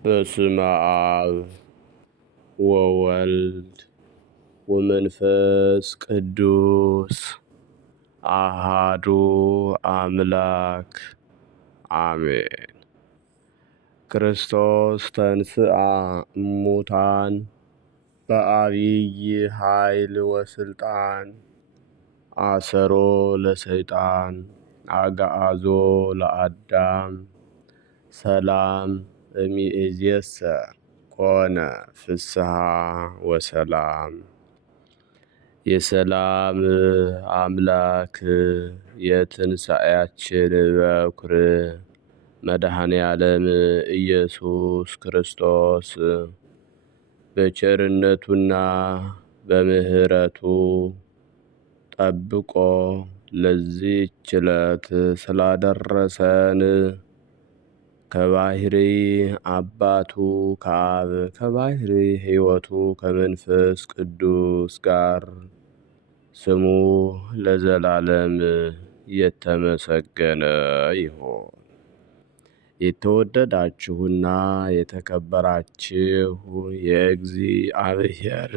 በስመ አብ ወወልድ ወመንፈስ ቅዱስ አሃዱ አምላክ አሜን። ክርስቶስ ተንሥአ እሙታን በዐቢይ ኃይል ወሥልጣን አሰሮ ለሰይጣን አግዓዞ ለአዳም ሰላም እምይእዜሰ ኮነ ፍስሐ ወሰላም። የሰላም አምላክ የትንሣኤያችን በኩር መድኃኔ ዓለም ኢየሱስ ክርስቶስ በቸርነቱና በምሕረቱ ጠብቆ ለዚህች ዕለት ስላደረሰን ከባሕርይ አባቱ ከአብ ከባሕርይ ሕይወቱ ከመንፈስ ቅዱስ ጋር ስሙ ለዘላለም የተመሰገነ ይሁን። የተወደዳችሁና የተከበራችሁ የእግዚአብሔር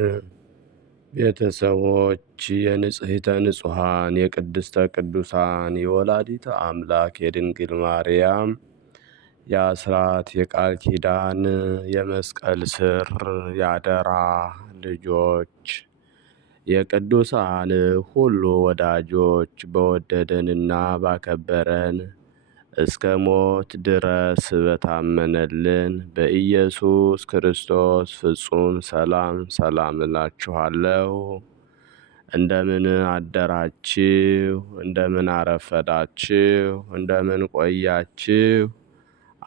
ቤተሰቦች የንጽሕተ ንጹሐን የቅድስተ ቅዱሳን የወላዲተ አምላክ የድንግል ማርያም የአስራት የቃል ኪዳን የመስቀል ስር ያደራ ልጆች የቅዱሳን ሁሉ ወዳጆች በወደደንና ባከበረን እስከ ሞት ድረስ በታመነልን በኢየሱስ ክርስቶስ ፍጹም ሰላም ሰላም እላችኋለሁ። እንደምን አደራችሁ? እንደምን አረፈዳችሁ? እንደምን ቆያችሁ?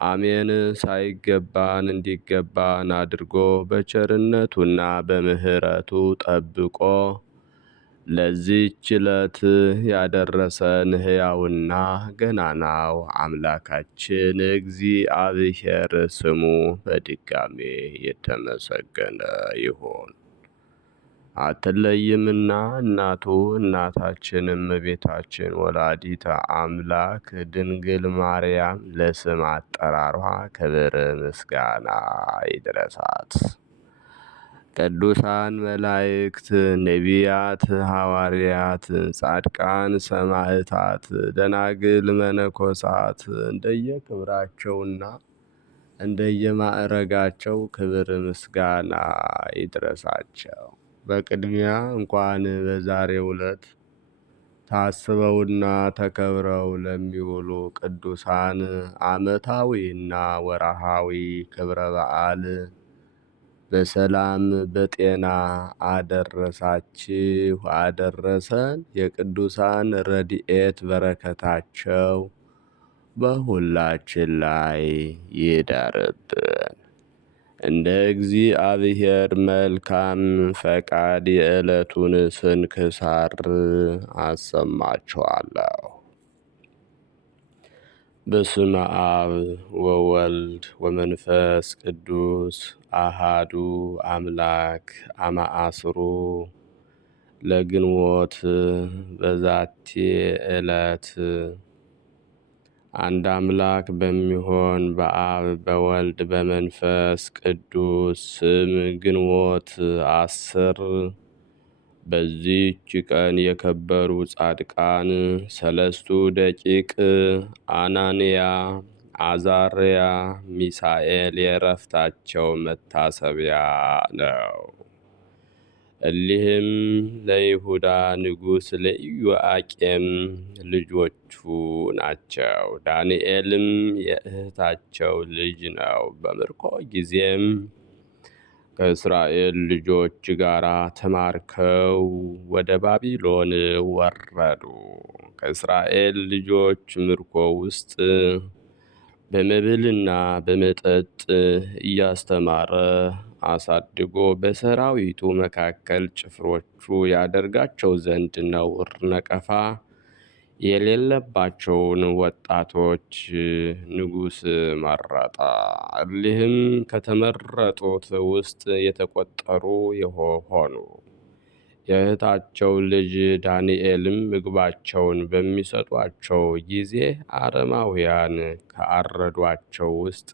አሜን። ሳይገባን እንዲገባን አድርጎ በቸርነቱና በምሕረቱ ጠብቆ ለዚህች ዕለት ያደረሰን ሕያውና ገናናው አምላካችን እግዚአብሔር ስሙ በድጋሜ የተመሰገነ ይሁን። አትለይምና እናቱ እናታችን እመቤታችን ወላዲተ አምላክ ድንግል ማርያም ለስም አጠራሯ ክብር ምስጋና ይድረሳት። ቅዱሳን መላእክት፣ ነቢያት፣ ሐዋርያት፣ ጻድቃን፣ ሰማዕታት፣ ደናግል፣ መነኮሳት እንደየክብራቸውና እንደየማዕረጋቸው ክብር ምስጋና ይድረሳቸው። በቅድሚያ እንኳን በዛሬው ዕለት ታስበውና ተከብረው ለሚውሉ ቅዱሳን ዓመታዊና ወርሃዊ ክብረ በዓል በሰላም በጤና አደረሳችሁ አደረሰን። የቅዱሳን ረድኤት በረከታቸው በሁላችን ላይ ይደርብን። እንደ እግዚአብሔር መልካም ፈቃድ የዕለቱን ስንክሳር አሰማችኋለሁ። በስመ አብ ወወልድ ወመንፈስ ቅዱስ አሃዱ አምላክ አመአስሩ ለግንቦት በዛቲ ዕለት አንድ አምላክ በሚሆን በአብ በወልድ በመንፈስ ቅዱስ ስም ግንቦት 10 በዚህች ቀን የከበሩ ጻድቃን ሰለስቱ ደቂቅ አናንያ፣ አዛርያ፣ ሚሳኤል የዕረፍታቸው መታሰቢያ ነው። እሊህም ለይሁዳ ንጉሥ ለኢዮአቄም ልጆቹ ናቸው። ዳንኤልም የእህታቸው ልጅ ነው። በምርኮ ጊዜም ከእስራኤል ልጆች ጋር ተማርከው ወደ ባቢሎን ወረዱ። ከእስራኤል ልጆች ምርኮ ውስጥ በመብልና በመጠጥ እያስተማረ አሳድጎ በሰራዊቱ መካከል ጭፍሮቹ ያደርጋቸው ዘንድ ነውር ነቀፋ የሌለባቸውን ወጣቶች ንጉሥ መረጠ። እሊህም ከተመረጡት ውስጥ የተቆጠሩ ሆኑ። የእህታቸው ልጅ ዳንኤልም ምግባቸውን በሚሰጧቸው ጊዜ አረማውያን ከአረዷቸው ውስጥ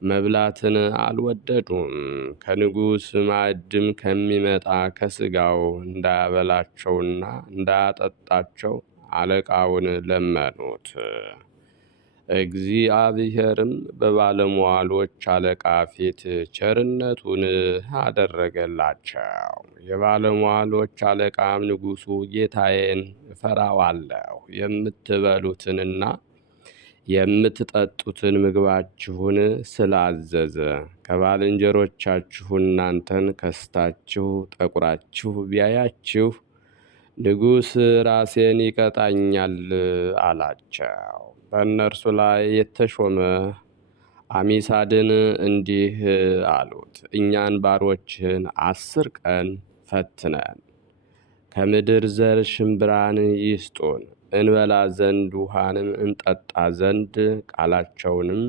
መብላትን አልወደዱም። ከንጉሥ ማዕድም ከሚመጣ ከሥጋው እንዳያበላቸውና እንዳያጠጣቸው አለቃውን ለመኑት። እግዚአብሔርም በባለሟሎች አለቃ ፊት ቸርነቱን አደረገላቸው። የባለሟሎች አለቃም ንጉሡ ጌታዬን እፈራዋለሁ፣ የምትበሉትንና የምትጠጡትን ምግባችሁን ስላዘዘ ከባልንጀሮቻችሁ እናንተን ከስታችሁ ጠቁራችሁ ቢያያችሁ ንጉሥ ራሴን ይቀጣኛል አላቸው። በእነርሱ ላይ የተሾመ አሚሳድን እንዲህ አሉት፣ እኛን ባሮችህን 10 ቀን ፈትነን ከምድር ዘር ሽምብራን ይስጡን እንበላ ዘንድ ውሃንም እንጠጣ ዘንድ ቃላቸውንም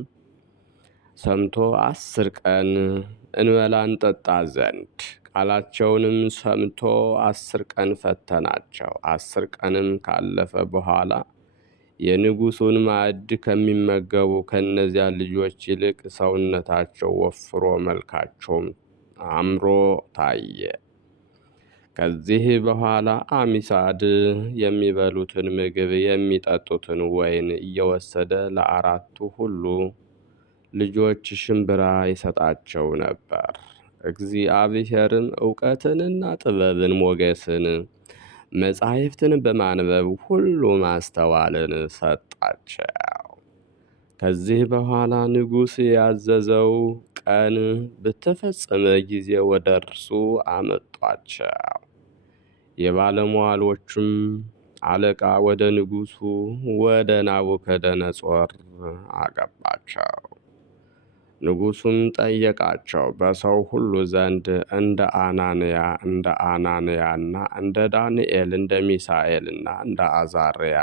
ሰምቶ 10 ቀን እንበላ እንጠጣ ዘንድ ቃላቸውንም ሰምቶ 10 ቀን ፈተናቸው። 10 ቀንም ካለፈ በኋላ የንጉሡን ማዕድ ከሚመገቡ ከእነዚያ ልጆች ይልቅ ሰውነታቸው ወፍሮ መልካቸውም አምሮ ታየ። ከዚህ በኋላ አሚሳድ የሚበሉትን ምግብ የሚጠጡትን ወይን እየወሰደ ለአራቱ ሁሉ ልጆች ሽምብራ ይሰጣቸው ነበር። እግዚአብሔርም ዕውቀትንና ጥበብን፣ ሞገስን፣ መጻሕፍትን በማንበብ ሁሉ ማስተዋልን ሰጣቸው። ከዚህ በኋላ ንጉሥ ያዘዘው ቀን በተፈጸመ ጊዜ ወደ እርሱ አመጧቸው። የባለሟሎቹም አለቃ ወደ ንጉሡ ወደ ናቡከደነፆር አገባቸው። ንጉሡም ጠየቃቸው። በሰው ሁሉ ዘንድ እንደ አናንያና እንደ ዳንኤል እንደ ሚሳኤልና እንደ አዛርያ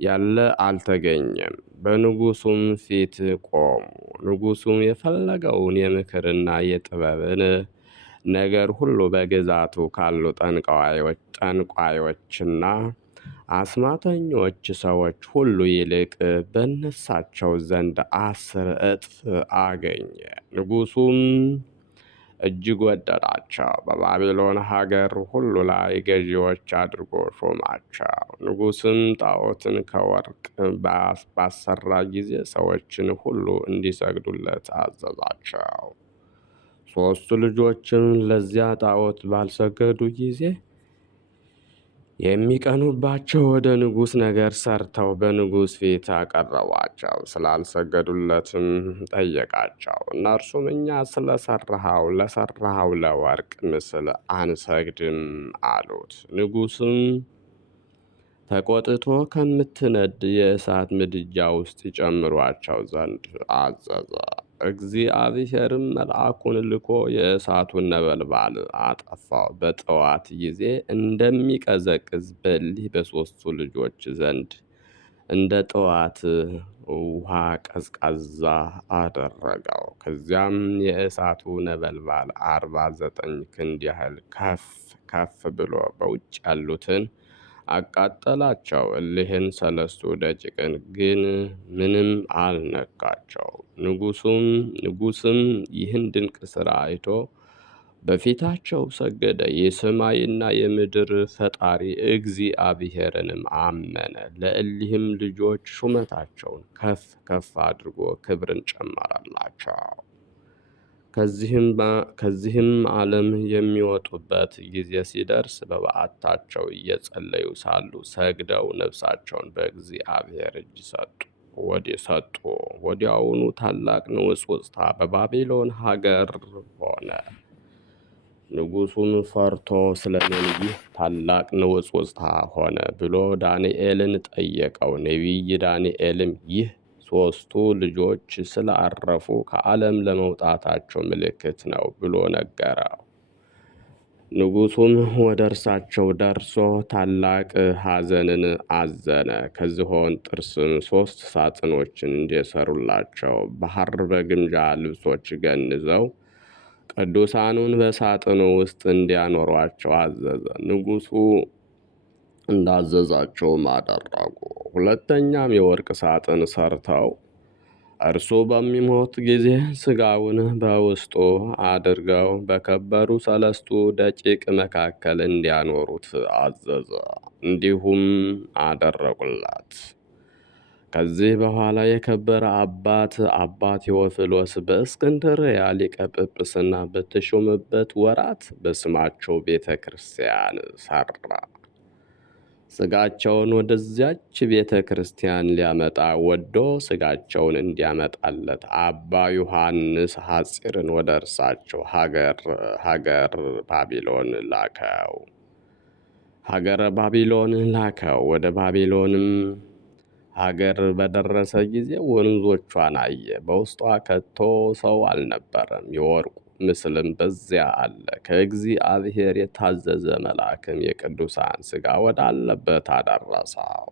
ያለ አልተገኘም። በንጉሡም ፊት ቆሙ። ንጉሡም የፈለገውን የምክርና የጥበብን ነገር ሁሉ በግዛቱ ካሉ ጠንቋዮችና አስማተኞች ሰዎች ሁሉ ይልቅ በነሳቸው ዘንድ 10 እጥፍ አገኘ። ንጉሡም እጅግ ወደዳቸው። በባቢሎን ሀገር ሁሉ ላይ ገዢዎች አድርጎ ሾማቸው። ንጉሥም ጣዖትን ከወርቅ ባሰራ ጊዜ ሰዎችን ሁሉ እንዲሰግዱለት አዘዛቸው። 3 ልጆችም ለዚያ ጣዖት ባልሰገዱ ጊዜ የሚቀኑባቸው ወደ ንጉሥ ነገር ሰርተው በንጉሥ ፊት አቀረቧቸው። ስላልሰገዱለትም ጠየቃቸው። እነርሱም እኛ ለሠራኸው ለወርቅ ምስል አንሰግድም አሉት። ንጉሥም ተቆጥቶ ከምትነድ የእሳት ምድጃ ውስጥ ይጨምሯቸው ዘንድ አዘዘ። እግዚአብሔርም መልአኩን ልኮ የእሳቱን ነበልባል አጠፋው። በጠዋት ጊዜ እንደሚቀዘቅዝ በእሊህ በሦስቱ ልጆች ዘንድ እንደ ጠዋት ውሃ ቀዝቃዛ አደረገው። ከዚያም የእሳቱ ነበልባል 49 ክንድ ያህል ከፍ ብሎ በውጭ ያሉትን አቃጠላቸው። እሊህን 3 ደቂቅን ግን ምንም አልነካቸው። ንጉሥም ይህን ድንቅ ሥራ አይቶ በፊታቸው ሰገደ። የሰማይና የምድር ፈጣሪ እግዚአብሔርንም አመነ። ለእሊህም ልጆች ሹመታቸውን ከፍ ከፍ አድርጎ ክብርን ጨመረላቸው። ከዚህም ዓለም የሚወጡበት ጊዜ ሲደርስ በበዓታቸው እየጸለዩ ሳሉ ሰግደው ነፍሳቸውን በእግዚአብሔር እጅ ሰጡ። ወዲያውኑ ታላቅ ንውጽውጽታ በባቢሎን ሀገር ሆነ። ንጉሡም ፈርቶ ስለምን ይህ ታላቅ ንውጽውጽታ ሆነ ብሎ ዳንኤልን ጠየቀው። ነቢይ ዳንኤልም ይህ 3ቱ ልጆች ስላረፉ ከዓለም ለመውጣታቸው ምልክት ነው ብሎ ነገረው። ንጉሡም ወደ እርሳቸው ደርሶ ታላቅ ሐዘንን አዘነ። ከዝሆን ጥርስም 3 ሳጥኖችን እንዲሠሩላቸው በሐር በግምጃ ልብሶች ገንዘው ቅዱሳኑን በሳጥኑ ውስጥ እንዲያኖሯቸው አዘዘ። ንጉሡ እንዳዘዛቸውም አደረጉ። ሁለተኛም የወርቅ ሳጥን ሰርተው እርሱ በሚሞት ጊዜ ሥጋውን በውስጡ አድርገው በከበሩ ሰለስቱ ደቂቅ መካከል እንዲያኖሩት አዘዘ። እንዲሁም አደረጉላት። ከዚህ በኋላ የከበረ አባት አባ ቴዎፍሎስ በእስክንድርያ ሊቀ ጵጵስና በተሾመበት ወራት በስማቸው ቤተ ክርስቲያን ሠራ። ሥጋቸውን ወደዚያች ቤተ ክርስቲያን ሊያመጣ ወዶ ሥጋቸውን እንዲያመጣለት አባ ዮሐንስ ሐፂርን ወደ እርሳቸው ሀገረ ባቢሎን ላከው። ወደ ባቢሎንም ሀገር በደረሰ ጊዜ ወንዞቿን አየ። በውስጧ ከቶ ሰው አልነበረም። የወርቁ ምስልም በዚያ አለ። ከእግዚአብሔር የታዘዘ መልአክም የቅዱሳን ሥጋ ወዳለበት አደረሰው።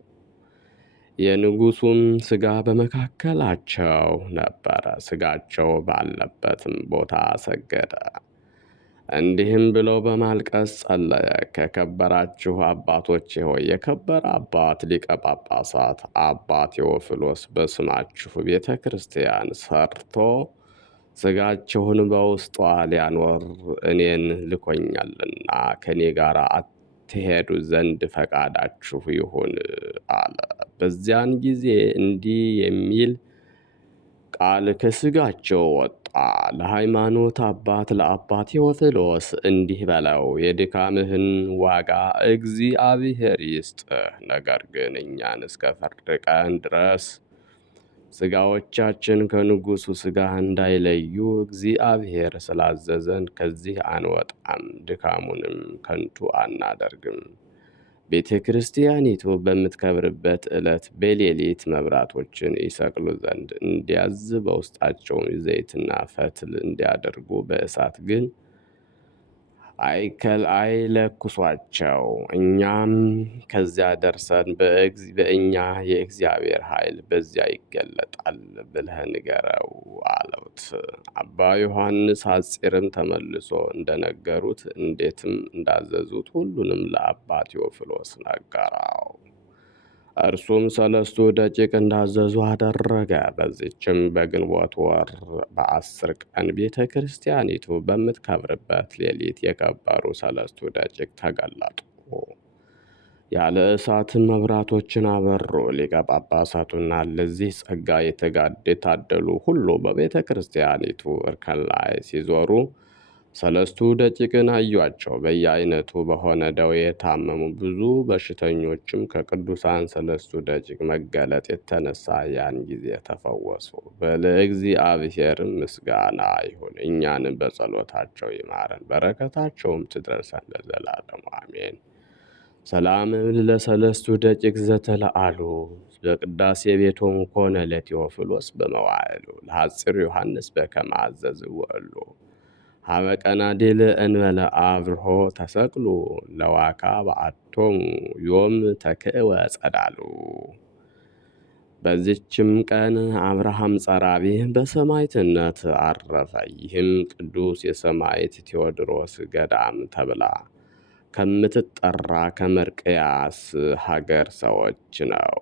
የንጉሡም ሥጋ በመካከላቸው ነበረ። ሥጋቸው ባለበትም ቦታ ሰገደ። እንዲህም ብሎ በማልቀስ ጸለየ። ከከበራችሁ አባቶቼ ሆይ የከበረ አባት ሊቀ ጳጳሳት አባ ቴዎፍሎስ በስማችሁ ቤተ ክርስቲያን ሰርቶ ሥጋችሁን በውስጧ ሊያኖር እኔን ልኮኛልና ከእኔ ጋር ትሄዱ ዘንድ ፈቃዳችሁ ይሁን አለ። በዚያን ጊዜ እንዲህ የሚል ቃል ከሥጋቸው ወጣ። ለሃይማኖት አባት ለአባ ቴዎፍሎስ እንዲህ በለው፣ የድካምህን ዋጋ እግዚአብሔር ይስጥህ። ነገር ግን እኛን እስከ ፍርድ ቀን ድረስ ሥጋዎቻችን ከንጉሡ ሥጋ እንዳይለዩ እግዚአብሔር ስላዘዘን ከዚህ አንወጣም፣ ድካሙንም ከንቱ አናደርግም። ቤተ ክርስቲያኒቱ በምትከብርበት ዕለት በሌሊት መብራቶችን ይሰቅሉ ዘንድ እንዲያዝ በውስጣቸውም ዘይትና ፈትል እንዲያደርጉ በእሳት ግን አይለኩሷቸው። እኛም ከዚያ ደርሰን በእኛ የእግዚአብሔር ኃይል በዚያ ይገለጣል ብለህ ንገረው አሉት። አባ ዮሐንስ ሐፂርም ተመልሶ እንደነገሩት እንዴትም እንዳዘዙት ሁሉንም ለአባ ቴዎፍሎስ ነገረው። እርሱም ሰለስቱ ደቂቅ እንዳዘዙ አደረገ። በዚችም በግንቦት ወር በ10 ቀን ቤተ ክርስቲያኒቱ በምትከብርበት ሌሊት የከበሩ ሰለስቱ ደቂቅ ተገለጡ። ያለ እሳትም መብራቶችን አበሩ። ሊቀ ጳጳሳቱና ለዚህ ጸጋ የታደሉ ሁሉ በቤተ ክርስቲያኒቱ እርከን ላይ ሲዞሩ ሰለስቱ ደቂቅን አዩአቸው። በየአይነቱ በሆነ ደዌ የታመሙ ብዙ በሽተኞችም ከቅዱሳን ሰለስቱ ደቂቅ መገለጥ የተነሳ ያን ጊዜ ተፈወሱ። ለእግዚአብሔርም ምስጋና ይሁን፣ እኛንም በጸሎታቸው ይማረን፣ በረከታቸውም ትድረሰን ለዘላለሙ አሜን። ሰላም ለሰለስቱ ደቂቅ ዘተለአሉ በቅዳሴ ቤቶም ኮነ ለቴዎፍሎስ በመዋዕሉ ለሐፂር ዮሐንስ በከመ አዘዝዎ እሉ ሀበቀናዴል እንበለ አብርሆ ተሰቅሉ ለዋካ በአቶሙ ዮም ተክእወ ጸዳሉ። በዚችም ቀን አብርሃም ጸራቢ በሰማዕትነት አረፈ። ይህም ቅዱስ የሰማዕት ቴዎድሮስ ገዳም ተብላ ከምትጠራ ከመርቅያስ ሀገር ሰዎች ነው።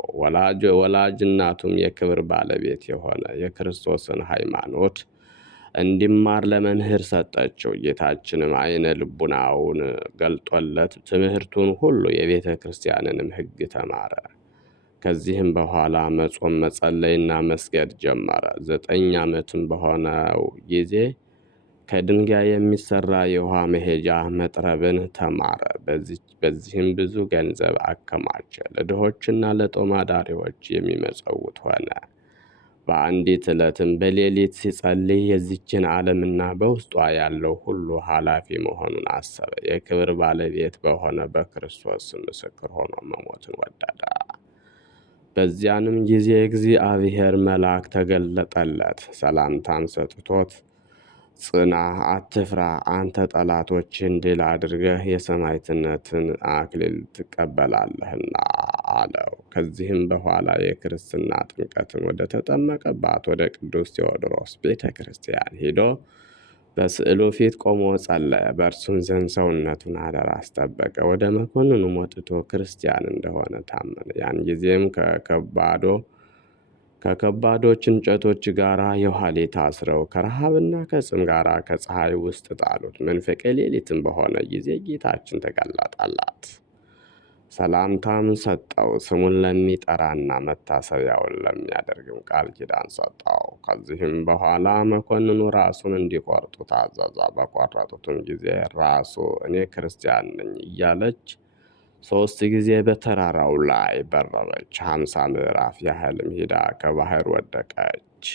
ወላጅ እናቱም የክብር ባለቤት የሆነ የክርስቶስን ሃይማኖት እንዲማር ለመምህር ሰጠችው። ጌታችንም አይነ ልቡናውን ገልጦለት ትምህርቱን ሁሉ የቤተ ክርስቲያንንም ሕግ ተማረ። ከዚህም በኋላ መጾም መጸለይና መስገድ ጀመረ። 9 ዓመትም በሆነው ጊዜ ከድንጋይ የሚሰራ የውሃ መሄጃ መጥረብን ተማረ። በዚህም ብዙ ገንዘብ አከማቸ። ለድሆችና ለጦም አዳሪዎች የሚመጸውት ሆነ። በአንዲት ዕለትም በሌሊት ሲጸልይ የዚችን ዓለምና በውስጧ ያለው ሁሉ ኃላፊ መሆኑን አሰበ። የክብር ባለቤት በሆነ በክርስቶስ ምስክር ሆኖ መሞትን ወደደ። በዚያንም ጊዜ እግዚአብሔር መልአክ ተገለጠለት። ሰላምታም ሰጥቶት ጽና፣ አትፍራ፣ አንተ ጠላቶችን ድል አድርገህ የሰማዕትነትን አክሊል ትቀበላለህና አለው። ከዚህም በኋላ የክርስትና ጥምቀትን ወደ ተጠመቀባት ወደ ቅዱስ ቴዎድሮስ ቤተ ክርስቲያን ሄዶ በስዕሉ ፊት ቆሞ ጸለየ። በእርሱም ዘንድ ሰውነቱን አደራ አስጠበቀ። ወደ መኮንኑም ወጥቶ ክርስቲያን እንደሆነ ታመነ። ያን ጊዜም ከከባዶች እንጨቶች ጋር የኋሊት አስረው ከረሃብና ከጽም ጋር ከፀሐይ ውስጥ ጣሉት። መንፈቀ ሌሊትም በሆነ ጊዜ ጌታችን ተገለጠላት፣ ሰላምታም ሰጠው። ስሙን ለሚጠራና መታሰቢያውን ለሚያደርግም ቃል ኪዳን ሰጠው። ከዚህም በኋላ መኮንኑ ራሱን እንዲቆርጡ ታዘዘ። በቆረጡትም ጊዜ ራሱ እኔ ክርስቲያን ነኝ እያለች 3 ጊዜ በተራራው ላይ በረረች። 50 ምዕራፍ ያህልም ሄዳ ከባህር ወደቀች።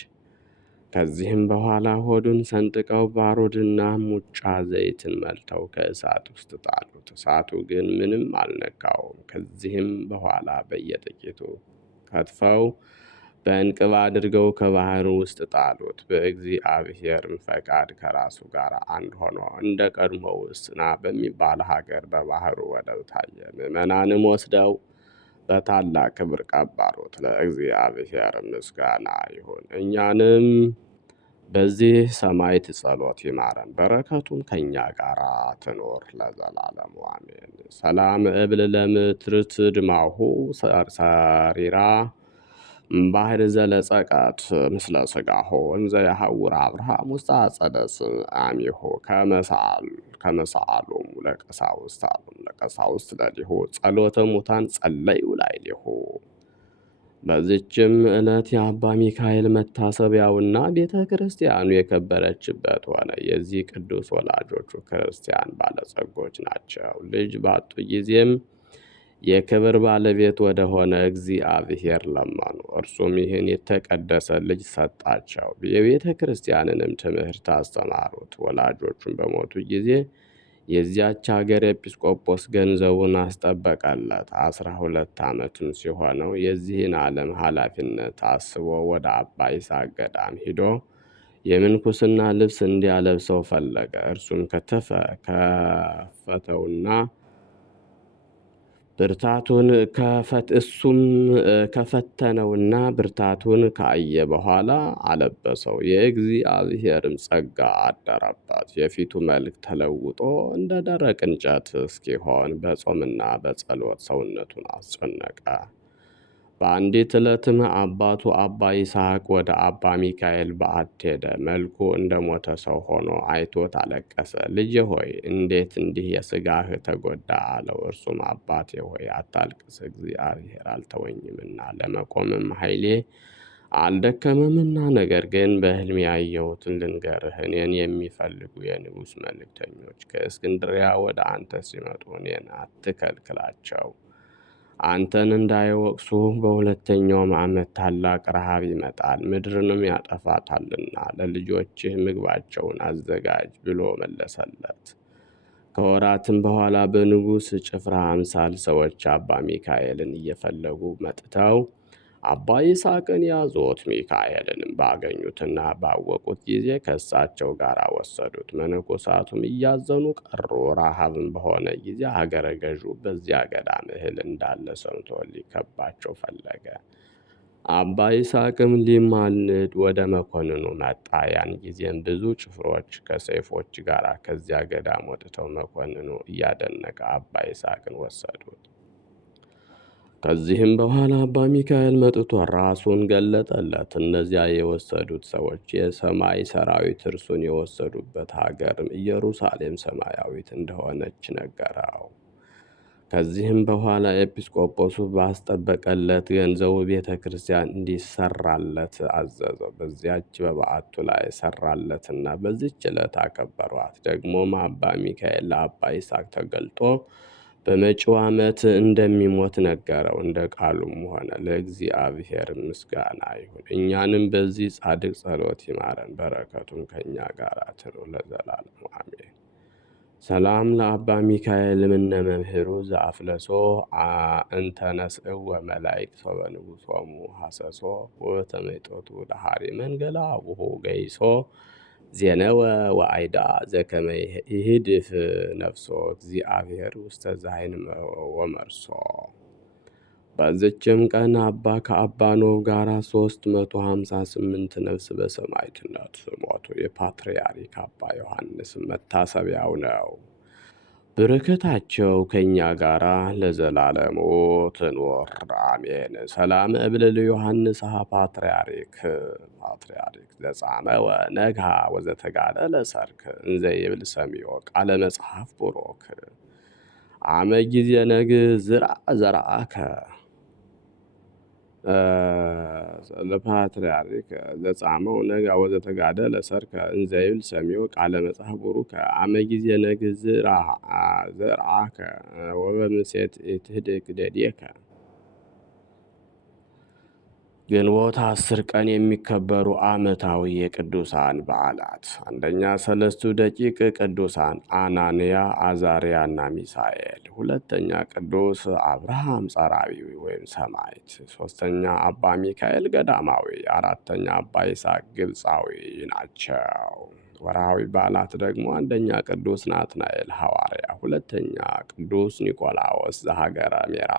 ከዚህም በኋላ ሆዱን ሰንጥቀው ባሩድና ሙጫ ዘይትን መልተው ከእሳት ውስጥ ጣሉት። እሳቱ ግን ምንም አልነካውም። ከዚህም በኋላ በየጥቂቱ ከትፈው በእንቅብ አድርገው ከባህር ውስጥ ጣሉት። በእግዚአብሔርም ፈቃድ ከራሱ ጋር አንድ ሆኖ እንደ ቀድሞው እስና በሚባል ሀገር በባህሩ ወደብ ታየ። ምዕመናንም ወስደው በታላቅ ክብር ቀበሩት። ለእግዚአብሔር ምስጋና ይሁን። እኛንም በዚህ ሰማዕት ጸሎት ይማረን፣ በረከቱም ከእኛ ጋር ትኖር ለዘላለሙ አሜን። ሰላም እብል ለምትርት ድማሁ ሰሪራ ባህር ዘለጸቀት ምስለ ስጋሆ እንዘ የሐውር አብርሃም ውስጥ አጸደስ አሚሆ ከመሳአሎሙ ለቀሳውስት አሉም ለቀሳውስት ለሊሁ ጸሎተ ሙታን ጸለዩ ላዕሌሁ። በዚችም ዕለት የአባ ሚካኤል መታሰቢያውና ቤተ ክርስቲያኑ የከበረችበት ሆነ። የዚህ ቅዱስ ወላጆቹ ክርስቲያን ባለጸጎች ናቸው። ልጅ ባጡ ጊዜም የክብር ባለቤት ወደ ሆነ እግዚአብሔር ለመኑ። እርሱም ይህን የተቀደሰ ልጅ ሰጣቸው። የቤተ ክርስቲያንንም ትምህርት አስተማሩት። ወላጆቹን በሞቱ ጊዜ የዚያች ሀገር ኤጲስቆጶስ ገንዘቡን አስጠበቀለት። 12 ዓመትም ሲሆነው የዚህን ዓለም ኃላፊነት አስቦ ወደ አባ ይስሐቅ ገዳም ሂዶ የምንኩስና ልብስ እንዲያለብሰው ፈለገ። እርሱም ከፈተነውና ብርታቱን ካየ በኋላ አለበሰው። የእግዚአብሔርም ጸጋ አደረበት። የፊቱ መልክ ተለውጦ እንደ ደረቅ እንጨት እስኪሆን በጾምና በጸሎት ሰውነቱን አስጨነቀ። በአንዲት ዕለትም አባቱ አባ ይስሐቅ ወደ አባ ሚካኤል በዓት ሄደ። መልኩ እንደ ሞተ ሰው ሆኖ አይቶት አለቀሰ። ልጄ ሆይ እንዴት እንዲህ የሥጋህ ተጎዳ አለው። እርሱም አባቴ ሆይ አታልቅስ፣ እግዚአብሔር አልተወኝምና ለመቆምም ኃይሌ አልደከመምና፣ ነገር ግን በሕልሜ ያየሁትን ልንገርህ። እኔን የሚፈልጉ የንጉሥ መልእክተኞች ከእስክንድርያ ወደ አንተ ሲመጡ እኔን አትከልክላቸው። አንተን እንዳይወቅሱ በሁለተኛውም ዓመት ታላቅ ረሃብ ይመጣል፣ ምድርንም ያጠፋታልና ለልጆችህ ምግባቸውን አዘጋጅ ብሎ መለሰለት። ከወራትም በኋላ በንጉሥ ጭፍራ አምሳል ሰዎች አባ ሚካኤልን እየፈለጉ መጥተው አባ ይስሐቅን ያዙት። ሚካኤልንም ባገኙትና ባወቁት ጊዜ ከእሳቸው ጋር ወሰዱት። መነኮሳቱም እያዘኑ ቀሩ። ረሃብም በሆነ ጊዜ አገረ ገዡ በዚያ ገዳም እህል እንዳለ ሰምቶ ሊከባቸው ፈለገ። አባ ይስሐቅም ሊማልድ ወደ መኮንኑ መጣ። ያን ጊዜም ብዙ ጭፍሮች ከሰይፎች ጋር ከዚያ ገዳም ወጥተው መኮንኑ እያደነቀ አባ ይስሐቅን ወሰዱት። ከዚህም በኋላ አባ ሚካኤል መጥቶ ራሱን ገለጠለት። እነዚያ የወሰዱት ሰዎች የሰማይ ሰራዊት እርሱን የወሰዱበት ሀገርም ኢየሩሳሌም ሰማያዊት እንደሆነች ነገረው። ከዚህም በኋላ ኤጲስቆጶሱ ባስጠበቀለት ገንዘቡ ቤተ ክርስቲያን እንዲሰራለት አዘዘው። በዚያች በበዓቱ ላይ ሰራለትና በዚች ዕለት አከበሯት። ደግሞም አባ ሚካኤል ለአባ ይስሐቅ ተገልጦ በመጪው ዓመት እንደሚሞት ነገረው። እንደ ቃሉም ሆነ። ለእግዚአብሔር ምስጋና ይሁን። እኛንም በዚህ ጻድቅ ጸሎት ይማረን፣ በረከቱም ከእኛ ጋር ትኑር ለዘላለሙ አሜን። ሰላም ለአባ ሚካኤል እምነ መምህሩ ዘአፍለሶ እንተነስእ ወመላእክት በንጉሶሙ ሐሰሶ ወበተመይጦቱ ለሃሪ መንገላ አቡሁ ገይሶ ዜነወ ወአይዳ ዘከመ ይህድፍ ነፍሶ እግዚአብሔር ውስተ ዛይን ወመርሶ። በዚችም ቀን ከአባ ኖብ ጋር 358 ነፍስ በሰማዕትነት ሞቱ። የፓትርያርክ አባ ዮሐንስ መታሰቢያው ነው። በረከታቸው ከእኛ ጋር ለዘላለሙ ትኑር አሜን። ሰላም እብል ለዮሐንስ ፓትርያርክ ዘጻመ ወነግሃ ወዘተጋለ ለሰርክ እንዘ ይብል ሰሚዮ ቃለ መጽሐፍ ቡሩክ አመ ጊዜ ነግህ ዝርአ ዘርአከ ለፓትርያርክ ዘጻመ ወነግሃ ወዘተጋለ ለሰርከ እንዘ ይብል ሰሚዮ ቃለ መጽሐፍ ቡሩክ አመ ጊዜ ነግህ ዘርአከ ወበምሴት ትህድግ ደዴከ። ግንቦት 10 ቀን የሚከበሩ ዓመታዊ የቅዱሳን በዓላት፣ አንደኛ ሰለስቱ ደቂቅ ቅዱሳን አናንያ፣ አዛርያና ሚሳኤል። ሁለተኛ ቅዱስ አብርሃም ጸራቢ ወይም ሰማዕት። ሶስተኛ አባ ሚካኤል ገዳማዊ። አራተኛ አባ ይስሐቅ ግብፃዊ ናቸው። ወርሃዊ በዓላት ደግሞ አንደኛ ቅዱስ ናትናኤል ሐዋርያ፣ ሁለተኛ ቅዱስ ኒቆላዎስ ዘሀገረ ሜራ፣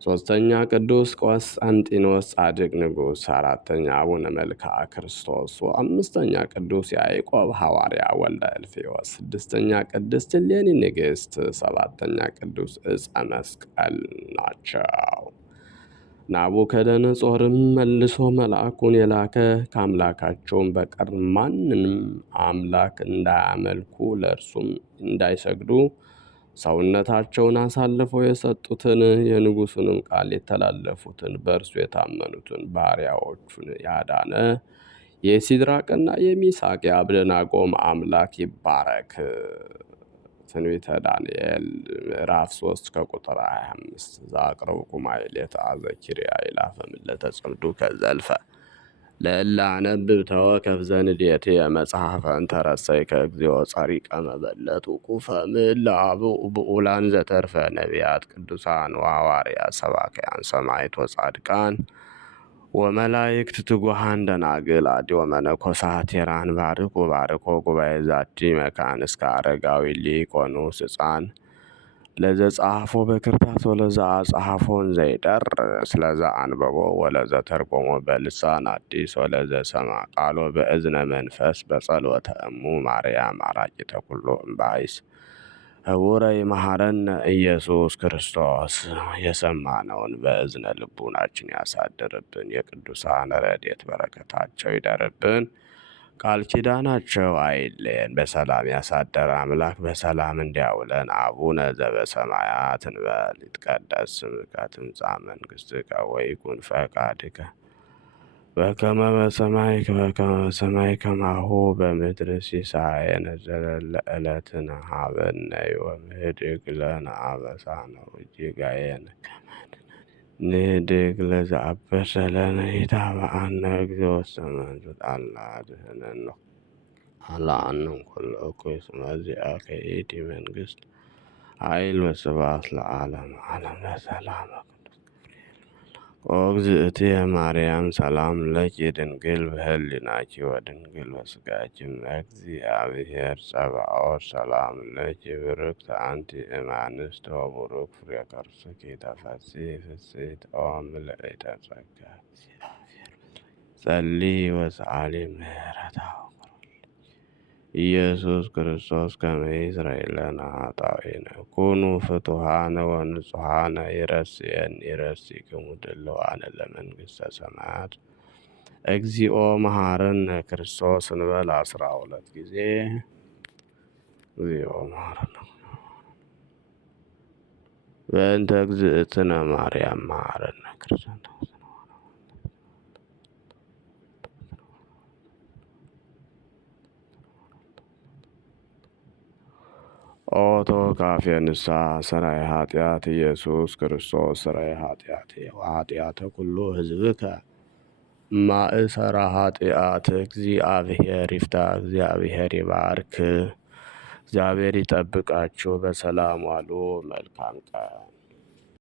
ሶስተኛ ቅዱስ ቆስጠንጢኖስ ጻድቅ ንጉሥ፣ አራተኛ አቡነ መልክዓ ክርስቶስ፣ አምስተኛ ቅዱስ ያዕቆብ ሐዋርያ ወልደ እልፍዮስ፣ ስድስተኛ ቅድስት እሌኒ ንግሥት፣ ሰባተኛ ቅዱስ ዕፀ መስቀል ናቸው። ናቡከደነጾርም መልሶ መልአኩን የላከ ከአምላካቸውም በቀር ማንንም አምላክ እንዳያመልኩ ለእርሱም እንዳይሰግዱ ሰውነታቸውን አሳልፈው የሰጡትን የንጉሡንም ቃል የተላለፉትን በእርሱ የታመኑትን ባሪያዎቹን ያዳነ የሲድራቅና የሚሳቅ የአብደናጎም አምላክ ይባረክ። ትንቢተ ዳንኤል ምዕራፍ 3 ከቁጥር 25 ዘአቅረብኩ ማሕሌተ አዘኪርያ ይላፈ ምለተ ጽምዱከ ዘልፈ ለእለ አነብብ ተወከፍ ዘንዴቴ መጽሐፈ እንተረሰይከ እግዚኦ ጸሪቀ መበለት ውቁፈ እምእለ አብኡ ብኡላን ዘተርፈ ነቢያት ቅዱሳን ወሐዋርያት ሰባክያን ሰማዕት ወጻድቃን ወመላእክት ትጉሃን ደናግል አዲ ወመነኮሳት ሄራን ባርኩ ባርኮ ጉባኤ ዛቲ መካን እስከ አረጋዊ ሊቆኑስ ሕፃን ለዘጸሐፎ በክርታስ ወለዛ አጸሐፎን ዘይደር ስለዛ አንበቦ ወለዘ ተርጎሞ በልሳን አዲስ ወለዘ ሰማ ቃሎ በእዝነ መንፈስ በጸሎተ እሙ ማርያም አራቂተ ኩሎ እምባይስ ህቡረ ይመሐረነ ኢየሱስ ክርስቶስ። የሰማነውን በእዝነ ልቡናችን ያሳድርብን። የቅዱሳን ረድኤት በረከታቸው ይደርብን። ቃል ኪዳናቸው አይለየን። በሰላም ያሳደረ አምላክ በሰላም እንዲያውለን። አቡነ ዘበሰማያት እንበል። ይትቀደስ ስምከ ትምጻእ መንግሥትከ ወይኩን ፈቃድከ በከመ በሰማይ ከማሁ በምድር ሲሳየነ ዘለለ ዕለትነ ሀበነ ዮም ወኅድግ ለነ አበሳነ ወጌጋየነ ንኅድግ ለዘአበሰ ለነ ኢታብአነ እግዚኦ ውስተ መንሱት አላ አድኅነነ አልዓነ እምኩሉ እኩይ እስመ ዚአከ ይእቲ መንግሥት ኃይል ወስብሐት ለዓለመ ዓለም በሰላመ ኦ እግዝእትየ ማርያም ሰላም ለኪ ድንግል በህሊናኪ ወድንግል በሥጋኪ እግዚአብሔር ጸባኦት ሰላም ለኪ ብርክት አንቲ እማንስት ወቡሩክ ፍሬ ከርሥኪ ተፈሥሒ ፍሥሕት ኦ ምልዕተ ጸጋ ጸልዪ ወሰአሊ ምህረታ ኢየሱስ ክርስቶስ ከመ ይስረይ ለነ ኃጣውኢነ ኩኑ ፍቱሐነ ወንጹሐነ ይረስይክሙ ድሉዋነ ለመንግሥተ ሰማያት እግዚኦ መሐረነ ክርስቶስ እንበል 12 ጊዜ። እግዚኦ መሐረነ በእንተ እግዝእትነ ማርያም መሐረነ ክርስቶስ። ኦ ተወካፌ ንስሐ ሠራይ ኃጢአት ኢየሱስ ክርስቶስ ሠራይ ኃጢአት ወኃጢአተ ኩሉ ሕዝብከ ማእሰራ ኃጢአት እግዚአብሔር ይፍታ። እግዚአብሔር ይባርክ። እግዚአብሔር ይጠብቃችሁ። በሰላም ዋሉ። መልካም ቀን